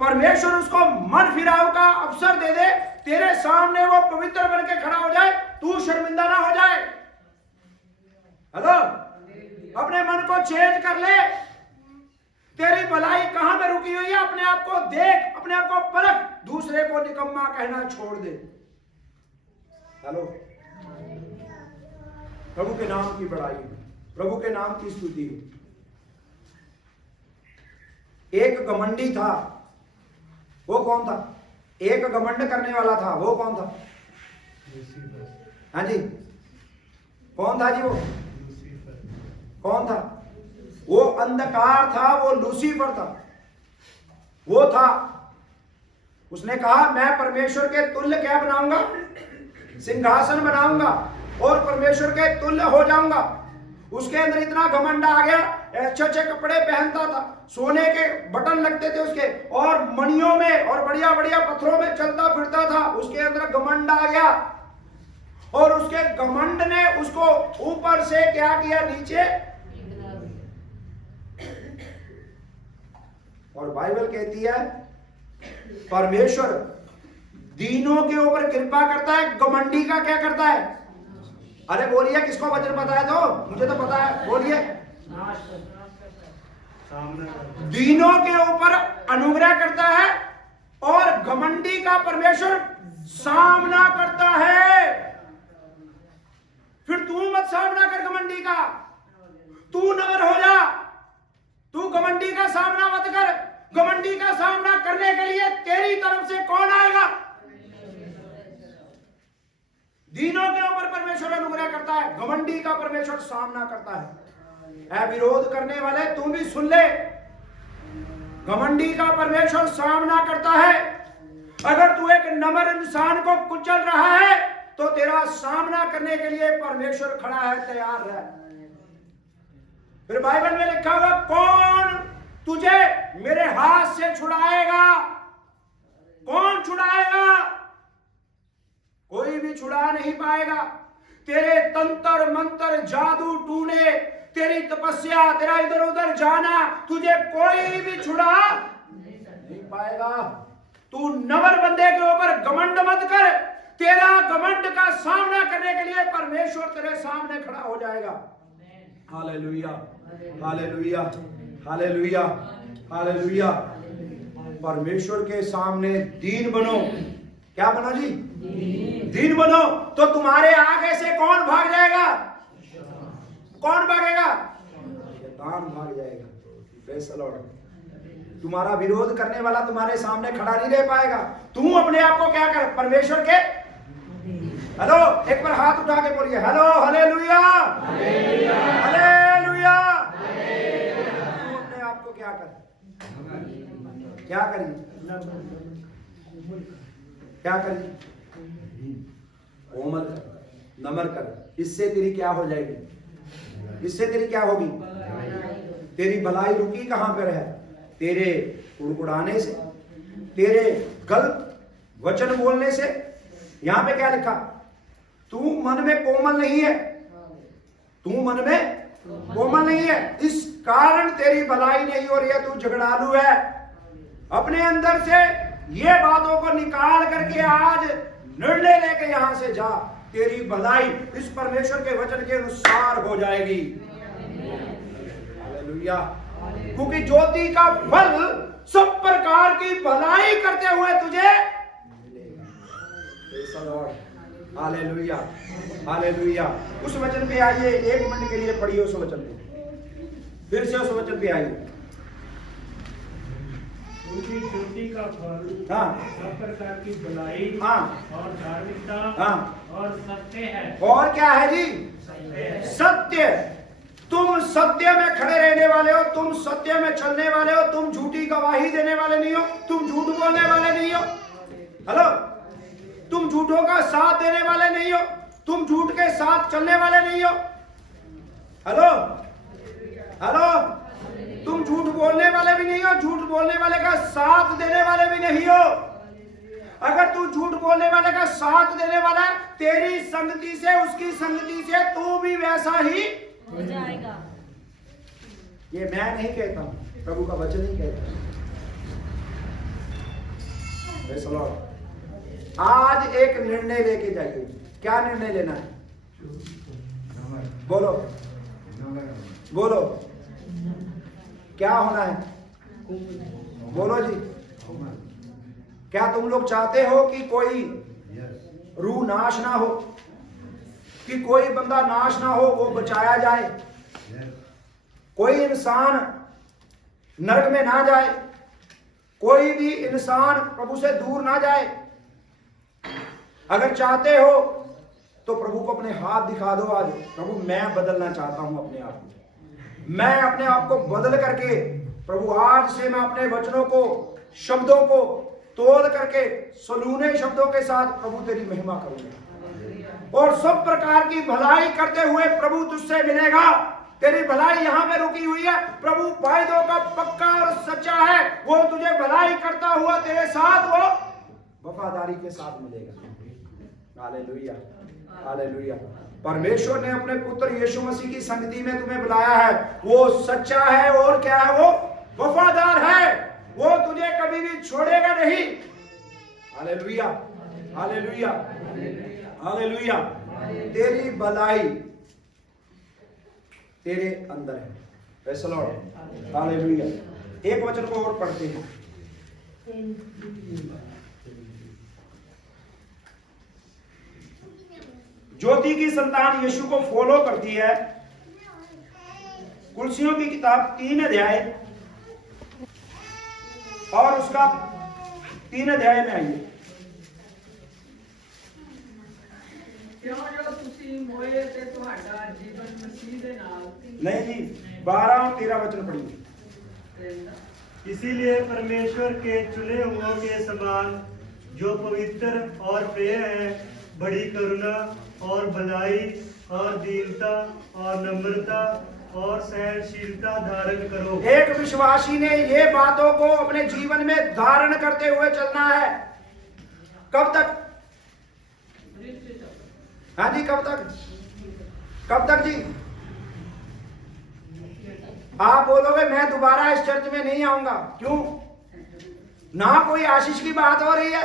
परमेश्वर उसको मन फिराव का अवसर दे दे, तेरे सामने वो पवित्र बन के खड़ा हो जाए, तू शर्मिंदा ना हो जाए। हेलो, अपने मन को चेंज कर ले। तेरी भलाई कहां में रुकी हुई है? अपने आप को देख, अपने आप को परख, दूसरे को निकम्मा कहना छोड़ दे। हेलो, प्रभु के नाम की बड़ाई, प्रभु के नाम की स्तुति। एक घमंडी था, वो कौन था? एक घमंड करने वाला था, वो कौन था? हाँ जी, कौन था जी? वो कौन था? वो अंधकार था, वो लूसीफर था, वो था। उसने कहा मैं परमेश्वर के तुल्य क्या बनाऊंगा? सिंहासन बनाऊंगा और परमेश्वर के तुल्य हो जाऊंगा। उसके अंदर इतना घमंड आ गया, अच्छे अच्छे कपड़े पहनता था, सोने के बटन लगते थे उसके, और मणियों में और बढ़िया बढ़िया पत्थरों में चलता फिरता था। उसके अंदर घमंड आ गया और उसके घमंड ने उसको ऊपर से क्या किया? नीचे। और बाइबल कहती है परमेश्वर दीनों के ऊपर कृपा करता है, घमंडी का क्या करता है? अरे बोलिए, किसको वचन पता है? तो मुझे तो पता है, बोलिए। दीनों के ऊपर अनुग्रह करता है और घमंडी का परमेश्वर सामना करता है। फिर तू मत सामना कर घमंडी का, तू नम्र हो जा, तू घमंडी का सामना मत कर। घमंडी का सामना करने के लिए तेरी तरफ से कौन आएगा? दीनों के ऊपर परमेश्वर अनुग्रह करता है, घमंडी का परमेश्वर सामना करता है। विरोध करने वाले तू भी सुन ले, घमंडी का परमेश्वर सामना करता है। अगर तू एक नम्र इंसान को कुचल रहा है तो तेरा सामना करने के लिए परमेश्वर खड़ा है, तैयार है। फिर बाइबल में लिखा हुआ कौन तुझे मेरे हाथ से छुड़ाएगा? कौन छुड़ाएगा? कोई भी छुड़ा नहीं पाएगा। तेरे तंत्र मंत्र, जादू टूने, तेरी तपस्या, तेरा इधर उधर जाना, तुझे कोई भी छुड़ा नहीं पाएगा। तू नम्र बंदे के ऊपर घमंड मत कर। तेरा घमंड का सामना करने के लिए परमेश्वर तेरे सामने खड़ा हो जाएगा। Hallelujah, hallelujah, hallelujah, hallelujah. परमेश्वर के सामने दीन बनो। क्या बनो जी? दीन बनो, तो तुम्हारे आगे से कौन भाग जाएगा? कौन भागेगा? शैतान भाग जाएगा। Praise the Lord. तुम्हारा विरोध करने वाला तुम्हारे सामने खड़ा नहीं रह पाएगा। तू अपने आप को क्या कर? परमेश्वर के, हेलो, एक बार हाथ उठा के बोलिए हेलो, हालेलुया, हालेलुया। तू अपने आप को क्या कर? क्या करिए? क्या करिए? कोमल कर, नम्र कर। इससे तेरी क्या हो जाएगी? इससे तेरी क्या होगी? तेरी भलाई रुकी कहां पर है? तेरे उड़ाने से, तेरे गलत वचन बोलने से। यहां पे क्या लिखा? तू मन में कोमल नहीं है, तू मन में कोमल नहीं है, इस कारण तेरी भलाई नहीं हो रही है, तू झगड़ालू है। अपने अंदर से ये बातों को निकाल करके आज निर्णय लेके यहां से जा, तेरी भलाई इस परमेश्वर के वचन के अनुसार हो जाएगी। हालेलुया। क्योंकि ज्योति का फल सब प्रकार की भलाई करते हुए तुझे मिलेगा। Hallelujah, hallelujah. उस वचन पे आइए, 1 मिनट के लिए पढ़िए उस वचन पे, फिर से उस वचन पे आइए। उनकी ज्योति का फल सब प्रकार की भलाई और धार्मिकता और सत्य है। और क्या है जी? सत्य। तुम सत्य में खड़े रहने वाले हो, तुम सत्य में चलने वाले हो, तुम झूठी गवाही देने वाले नहीं हो, तुम झूठ बोलने वाले नहीं हो। हेलो, तुम झूठों का साथ देने वाले नहीं हो, तुम झूठ के साथ चलने वाले नहीं हो। हेलो हेलो, तुम झूठ बोलने वाले भी नहीं हो, झूठ बोलने वाले का साथ देने वाले भी नहीं हो। अगर तू झूठ बोलने वाले का साथ देने वाला है, तेरी संगति से, उसकी संगति से तू भी वैसा ही हो जाएगा। ये मैं नहीं कहता, प्रभु का वचन ही कहता। आज एक निर्णय लेके जाइए। क्या निर्णय लेना है? बोलो बोलो, क्या होना है? बोलो जी। क्या तुम लोग चाहते हो कि कोई रूह नाश ना हो, कि कोई बंदा नाश ना हो, वो बचाया जाए, कोई इंसान नरक में ना जाए, कोई भी इंसान प्रभु से दूर ना जाए? अगर चाहते हो तो प्रभु को अपने हाथ दिखा दो आज। प्रभु मैं बदलना चाहता हूं अपने आप को, मैं अपने आप को बदल करके, प्रभु आज से मैं अपने वचनों को, शब्दों को तोड़ करके सलूने शब्दों के साथ प्रभु तेरी महिमा करूंगा, और सब प्रकार की भलाई करते हुए प्रभु तुझसे मिलेगा। तेरी भलाई यहां पे रुकी हुई है। प्रभु वायदों का पक्का और सच्चा है, वो तुझे भलाई करता हुआ तेरे साथ वो वफादारी के साथ मिलेगा। Hallelujah, hallelujah. परमेश्वर ने अपने पुत्र यीशु मसीह की संगति में तुम्हें बुलाया है। वो सच्चा है और क्या है? वो वफादार है, वो तुझे कभी भी छोड़ेगा नहीं। Hallelujah, hallelujah, hallelujah. तेरी भलाई तेरे अंदर है। Praise the lord, hallelujah. एक वचन को और पढ़ते हैं। ज्योति की संतान यीशु को फॉलो करती है। कुलसियों की किताब 3 अध्याय और उसका 3 अध्याय में आइए। क्यों जो तुसी मोए ते तुहाडा जीवन मसीह दे नाल नहीं जी, 12 और 13 वचन पढ़िए। इसीलिए परमेश्वर के चुने हुओं के समान जो पवित्र और प्रिय है, बड़ी करुणा और भलाई और दीनता और नम्रता और सहनशीलता धारण करो। एक विश्वासी ने ये बातों को अपने जीवन में धारण करते हुए चलना है। कब तक? हाँ जी, कब तक? कब तक जी? आप बोलोगे मैं दोबारा इस चर्च में नहीं आऊंगा। क्यों? ना कोई आशीष की बात हो रही है,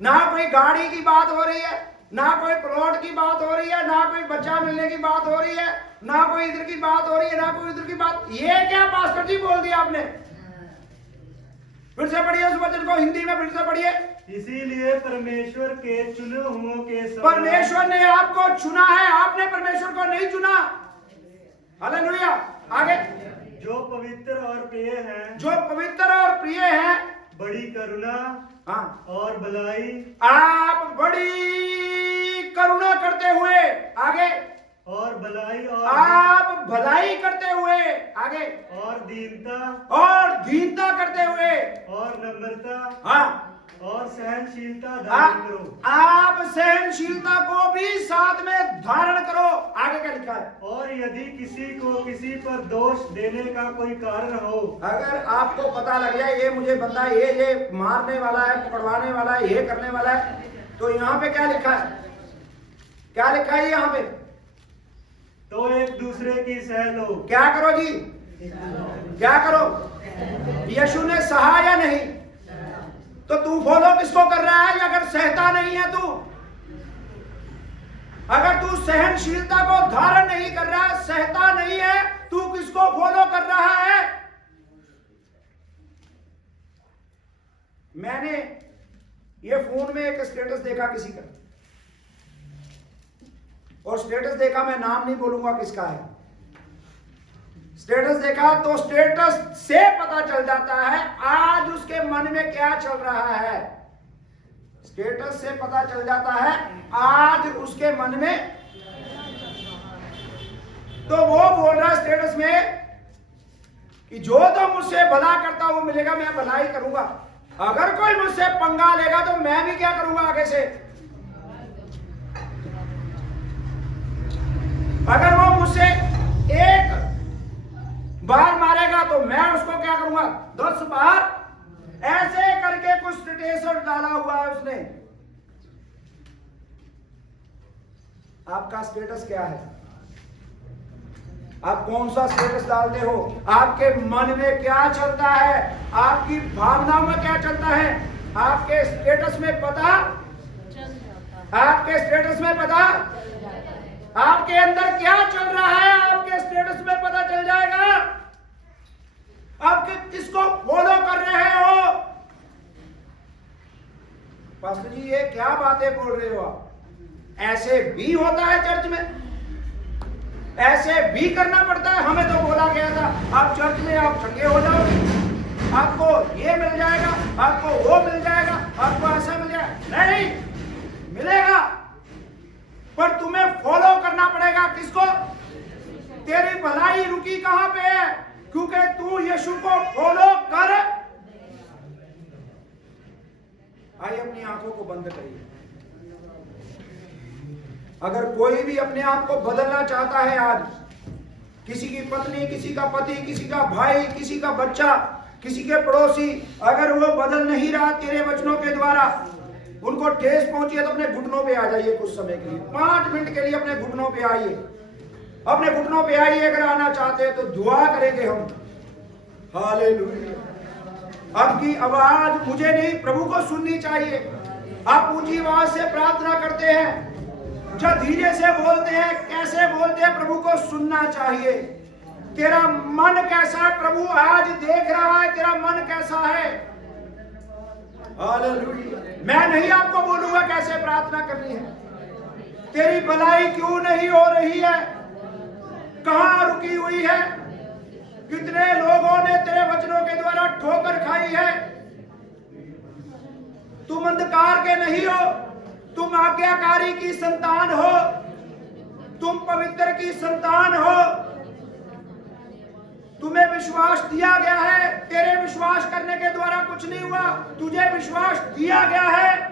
ना कोई गाड़ी की बात हो रही है, ना कोई प्लॉट की बात हो रही है, ना कोई बच्चा मिलने की बात हो रही है, ना कोई इधर की बात हो रही है, ना कोई इधर की बात। ये क्या पास्टर जी बोल दिया आपने? फिर से पढ़िए उस वचन को, हिंदी में फिर से पढ़िए। इसीलिए परमेश्वर के चुने हुओं के समान, परमेश्वर ने आपको चुना है, आपने परमेश्वर को नहीं चुना। हालेलुया। आगे, जो पवित्र और प्रिय है, जो पवित्र और प्रिय है, बड़ी करुणा हाँ, और भलाई, आप बड़ी करुणा करते हुए, आगे, और भलाई आप भलाई करते हुए, आगे, और दीनता और दीनता करते हुए, और नम्रता हाँ, और सहनशीलता धारण करो। आप सहनशीलता को भी साथ में धारण करो। आगे क्या लिखा है? और यदि किसी को किसी पर दोष देने का कोई कारण हो, अगर आपको पता लग जाए ये मुझे बंदा ये मारने वाला है, पकड़वाने वाला है, ये करने वाला है, तो यहाँ पे क्या लिखा है? क्या लिखा है यहाँ पे? तो एक दूसरे की सह लो। क्या करो जी? क्या करो? यीशु ने सहा या नहीं? तो तू फॉलो किसको कर रहा है? अगर सहता नहीं है तू, अगर तू सहनशीलता को धारण नहीं कर रहा है, सहता नहीं है, तू किसको फॉलो कर रहा है? मैंने ये फोन में एक स्टेटस देखा किसी का, और स्टेटस देखा, मैं नाम नहीं बोलूंगा किसका है। स्टेटस देखा तो स्टेटस से पता चल जाता है आज उसके मन में क्या चल रहा है। स्टेटस से पता चल जाता है आज उसके मन में। तो वो बोल रहा है स्टेटस में कि जो तो मुझसे भला करता वो मिलेगा, मैं भलाई करूंगा। अगर कोई मुझसे पंगा लेगा तो मैं भी क्या करूंगा आगे से? अगर वो मुझसे एक बार मारेगा तो मैं उसको क्या करूंगा 10 बार। ऐसे करके कुछ स्टेटस डाला हुआ है उसने। आपका स्टेटस क्या है? आप कौन सा स्टेटस डालते हो? आपके मन में क्या चलता है? आपकी भावनाओं में क्या चलता है? आपके स्टेटस में पता, आपके स्टेटस में पता, आपके अंदर क्या चल रहा है आपके स्टेटस में पता चल जाएगा। आप किसको फॉलो कर रहे हो? पास्टर जी ये क्या बातें बोल रहे हो आप? ऐसे भी होता है चर्च में, ऐसे भी करना पड़ता है। हमें तो बोला गया था आप चर्च में आप चंगे हो जाओगे, आपको ये मिल जाएगा, आपको वो मिल जाएगा, आपको ऐसा मिल जाएगा। नहीं मिलेगा, पर तुम्हें फॉलो करना पड़ेगा किसको? तेरी भलाई रुकी कहां पे है? क्योंकि तू यीशु को फॉलो कर। आइए अपनी आंखों को बंद करिए। अगर कोई भी अपने आप को बदलना चाहता है आज, किसी की पत्नी, किसी का पति, किसी का भाई, किसी का बच्चा, किसी के पड़ोसी, अगर वो बदल नहीं रहा तेरे वचनों के द्वारा, उनको ठेस पहुंची है तो अपने घुटनों पे आ जाइए कुछ समय के लिए, 5 मिनट के लिए अपने घुटनों पे आइए, अपने घुटनों पे आइए। अगर आना चाहते हैं तो दुआ करेंगे हम। हालेलुया। आपकी आवाज मुझे नहीं प्रभु को सुननी चाहिए। आप ऊंची आवाज से प्रार्थना करते हैं, जब धीरे से बोलते हैं, कैसे बोलते हैं, प्रभु को सुनना चाहिए। तेरा मन कैसा है प्रभु आज देख रहा है, तेरा मन कैसा है। हालेलुया। मैं नहीं आपको बोलूंगा कैसे प्रार्थना करनी है। तेरी भलाई क्यों नहीं हो रही है? कहां रुकी हुई है? कितने लोगों ने तेरे वचनों के द्वारा ठोकर खाई है? तुम अंधकार के नहीं हो, तुम आज्ञाकारी की संतान हो, तुम पवित्र की संतान हो। तुम्हें विश्वास दिया गया है। तेरे विश्वास करने के द्वारा कुछ नहीं हुआ, तुझे विश्वास दिया गया है।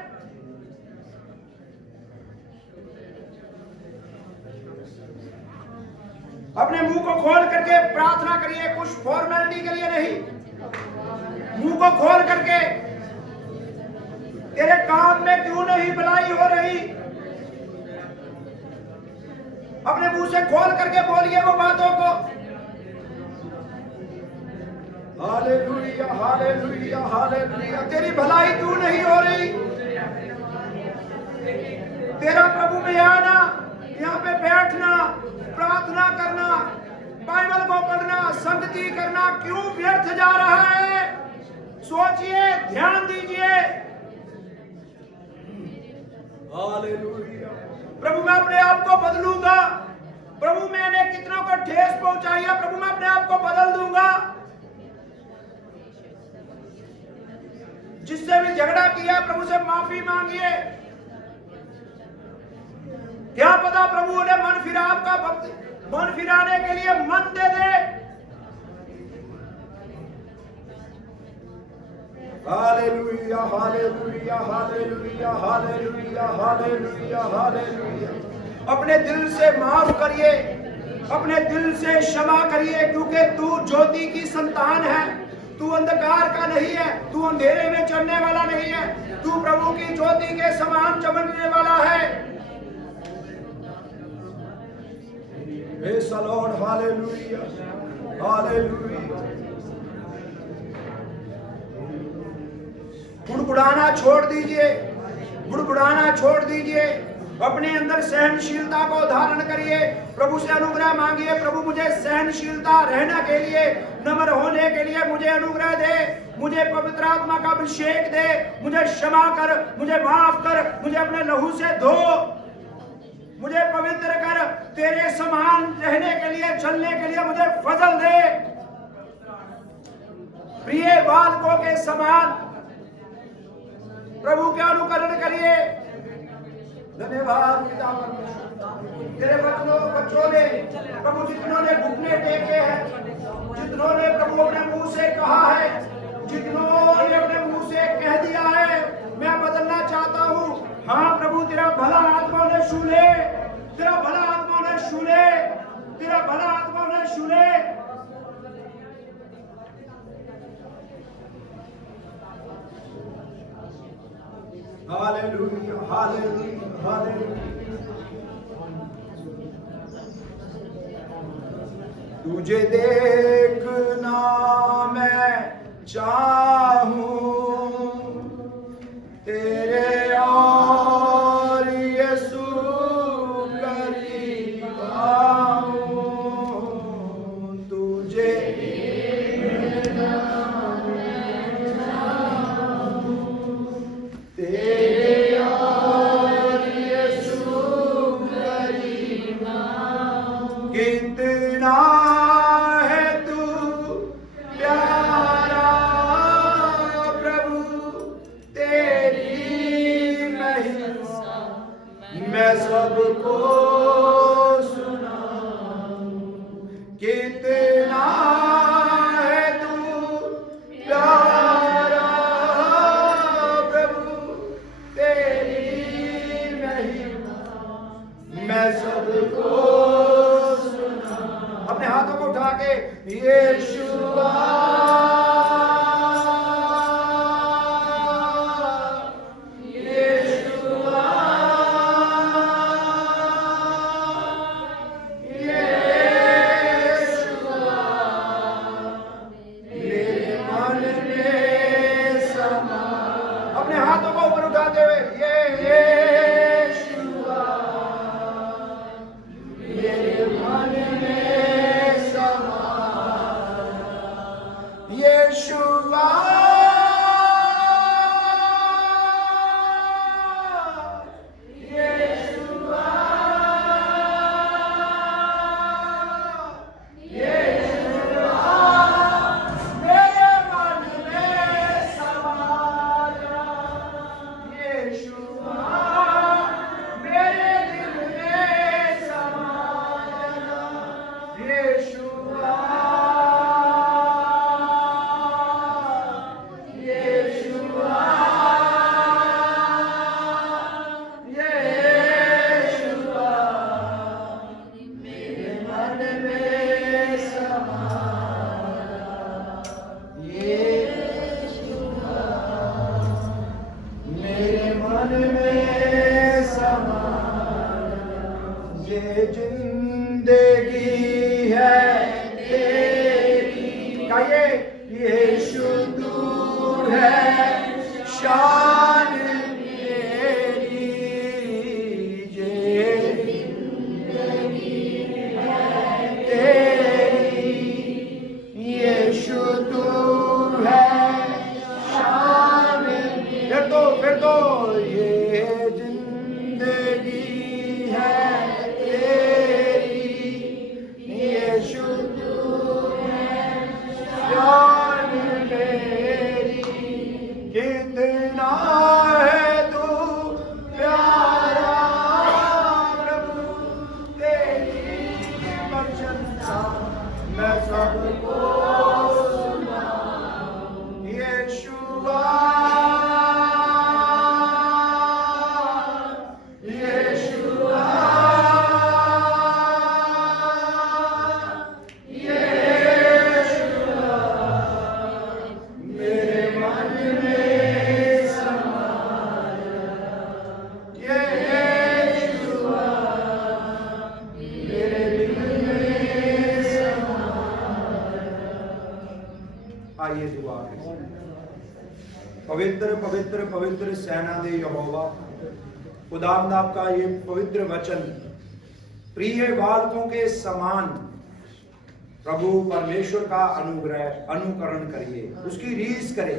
अपने मुंह को खोल करके प्रार्थना करिए, कुछ फॉर्मेलिटी के लिए नहीं। मुंह को खोल करके, तेरे काम में क्यों नहीं भलाई हो रही? अपने मुंह से खोल करके बोलिए वो बातों को। Hallelujah, hallelujah, hallelujah. तेरी भलाई क्यों नहीं हो रही? तेरा प्रभु में आना, यहाँ पे बैठना, प्रार्थना करना, बाइबल को पढ़ना, संगति करना क्यों व्यर्थ जा रहा है? सोचिए, ध्यान दीजिए। हालेलुया। प्रभु मैं अपने आप को बदलूंगा। प्रभु मैंने कितनों को ठेस पहुंचाई है, प्रभु मैं अपने आप को बदल दूंगा। जिससे भी झगड़ा किया प्रभु से माफी मांगिए। क्या पता प्रभु उन्हें मन फिराने के लिए मन दे दे। Hallelujah hallelujah hallelujah hallelujah hallelujah hallelujah. अपने दिल से माफ करिए, अपने दिल से क्षमा करिए, क्योंकि तू ज्योति की संतान है, तू अंधकार का नहीं है, तू अंधेरे में चलने वाला नहीं है, तू प्रभु की ज्योति के समान चमकने वाला है। Praise the lord, hallelujah hallelujah. गुड़गुड़ाना छोड़ दीजिए, गुड़गुड़ाना छोड़ दीजिए, अपने अंदर सहनशीलता को धारण करिए, प्रभु से अनुग्रह मांगिए। प्रभु मुझे सहनशीलता रहने के लिए, नम्र होने के लिए मुझे अनुग्रह दे, मुझे पवित्र आत्मा का अभिषेक दे, मुझे क्षमा कर, मुझे माफ कर, मुझे अपने लहू से धो, मुझे पवित्र कर, तेरे समान रहने के लिए, चलने के लिए मुझे फजल दे, प्रिय बालकों के समान प्रभु के अनुकरण करिए। धन्यवाद पिता परमेश्वर, तेरे बच्चों ने प्रभु जितनों ने घुटने टेके हैं, जितनों ने प्रभु अपने मुंह से कहा है, जितनों ने अपने मुंह से कह दिया है मैं बदलना चाहता हूं, हाँ प्रभु तेरा भला आत्मा ने छू ले, तेरा भला आत्मा ने छू ले, तेरा भला आत्मा ने छू ले। Hallelujah hallelujah hallelujah. तुझे देखना मैं चाहूं, तेरे और यीशु करीब आऊं, तुझे देखना मैं चाहूं, तेरे और यीशु करीब आऊं। कितना है तू प्यारा प्रभु, तेरी महिमा मैं सबको सुनाऊं। कितना है तू प्यारा प्रभु, तेरी महिमा मैं सबको सुनाऊं। अपने हाथों को उठा के यीशुआ मैं सबको सुनाऊं। यीशुआ पवित्र पवित्र पवित्र सेना दे यहोवा, खुदावंद आपका ये पवित्र वचन प्रिय बालकों के समान प्रभु परमेश्वर का अनुकरण करिए, उसकी रीस करें,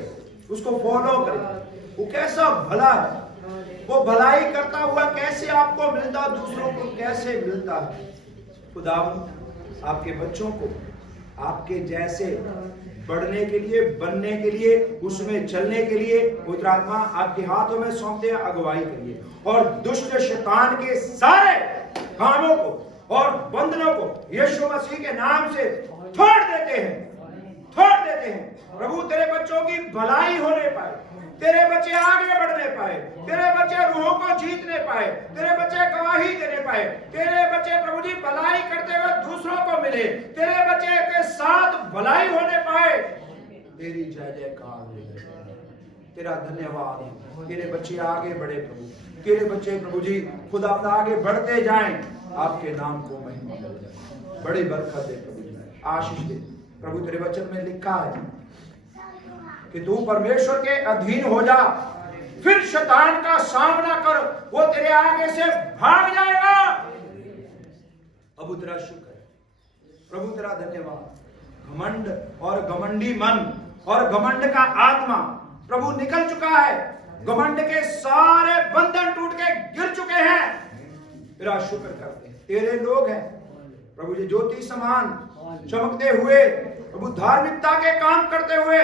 उसको फॉलो करें। वो कैसा भला है, वो भलाई करता हुआ कैसे आपको मिलता, दूसरों को कैसे मिलता है। खुदावंद आपके बच्चों को आपके जैसे बढ़ने के लिए, बनने के लिए, उसमें चलने के लिए पवित्र आत्मा आपके हाथों में सौंपते हैं। अगुवाई करिए और दुष्ट शैतान के सारे कामों को और बंधनों को यीशु मसीह के नाम से तोड़ देते हैं। प्रभु तेरे बच्चों की भलाई होने पाए, तेरे बच्चे आगे बढ़ने पाए, तेरे बच्चे रूहों को जीतने पाए, तेरे बच्चे गवाही देने पाए, तेरे बच्चे प्रभु जी भलाई करते हुए दूसरों को मिले, तेरे बच्चे के साथ भलाई होने पाए। तेरी जय जयकार, तेरा धन्यवाद। तेरे बच्चे आगे बढ़े प्रभु, तेरे बच्चे प्रभु जी खुदा आगे बढ़ते जाएं, आपके नाम को महिमा दे, बड़ी बरकत दे प्रभु जी, आशीष दे प्रभु। तेरे वचन में लिखा है कि तू परमेश्वर के अधीन हो जा, फिर शैतान का सामना कर, वो तेरे आगे से भाग जाएगा। अब तेरा शुक्र है प्रभु, तेरा धन्यवाद। घमंड और घमंडी मन और घमंड का आत्मा प्रभु निकल चुका है, घमंड के सारे बंधन टूट के गिर चुके हैं। तेरा शुक्र करते हैं, तेरे लोग हैं प्रभु जी, ज्योति समान चमकते हुए प्रभु, धार्मिकता के काम करते हुए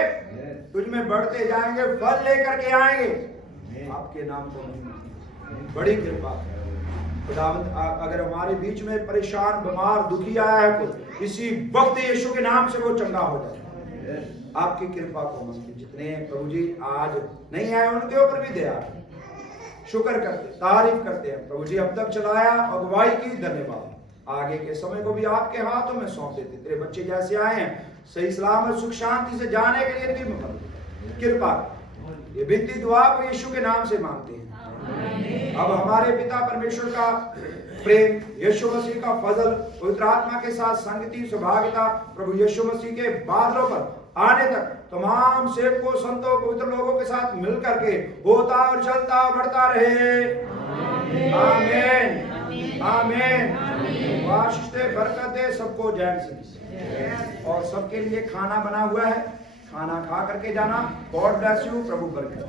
तुझ में बढ़ते जाएंगे, फल लेकर के आएंगे। आपके नाम को बड़ी कृपा खुदावंद। अगर हमारे बीच में परेशान, बीमार, दुखी आया है कोई, इसी वक्त यीशु के नाम से वो चंगा हो जाए। आपकी कृपा को मांगते, जितने प्रभु जी आज नहीं आए उनके ऊपर भी दया, शुक्र करते, तारीफ करते हैं प्रभु जी। अब तक चलाया अगुवाई की, धन्यवाद। आगे के समय को भी आपके हाथों में सौंप देते। तेरे बच्चे जैसे आए हैं सही सलामत सुख शांति से जाने के लिए इनकी कृपा, ये विनती दुआ को यीशु के नाम से मांगते हैं। अब हमारे पिता परमेश्वर का प्रेम, यीशु मसीह का फजल, पवित्र आत्मा के साथ संगति, सौभाग्यता प्रभु यीशु मसीह के बादलों पर आने तक तमाम सेवकों, संतों, पवित्र लोगों के साथ मिल करके होता और चलता और बढ़ता रहे। आमीन आमीन। आशीष दे, बरकत दे सबको, जैन सिंह। और सबके लिए खाना बना हुआ है, खाना खा करके जाना। गॉड ब्लेस यू, प्रभु बरकत।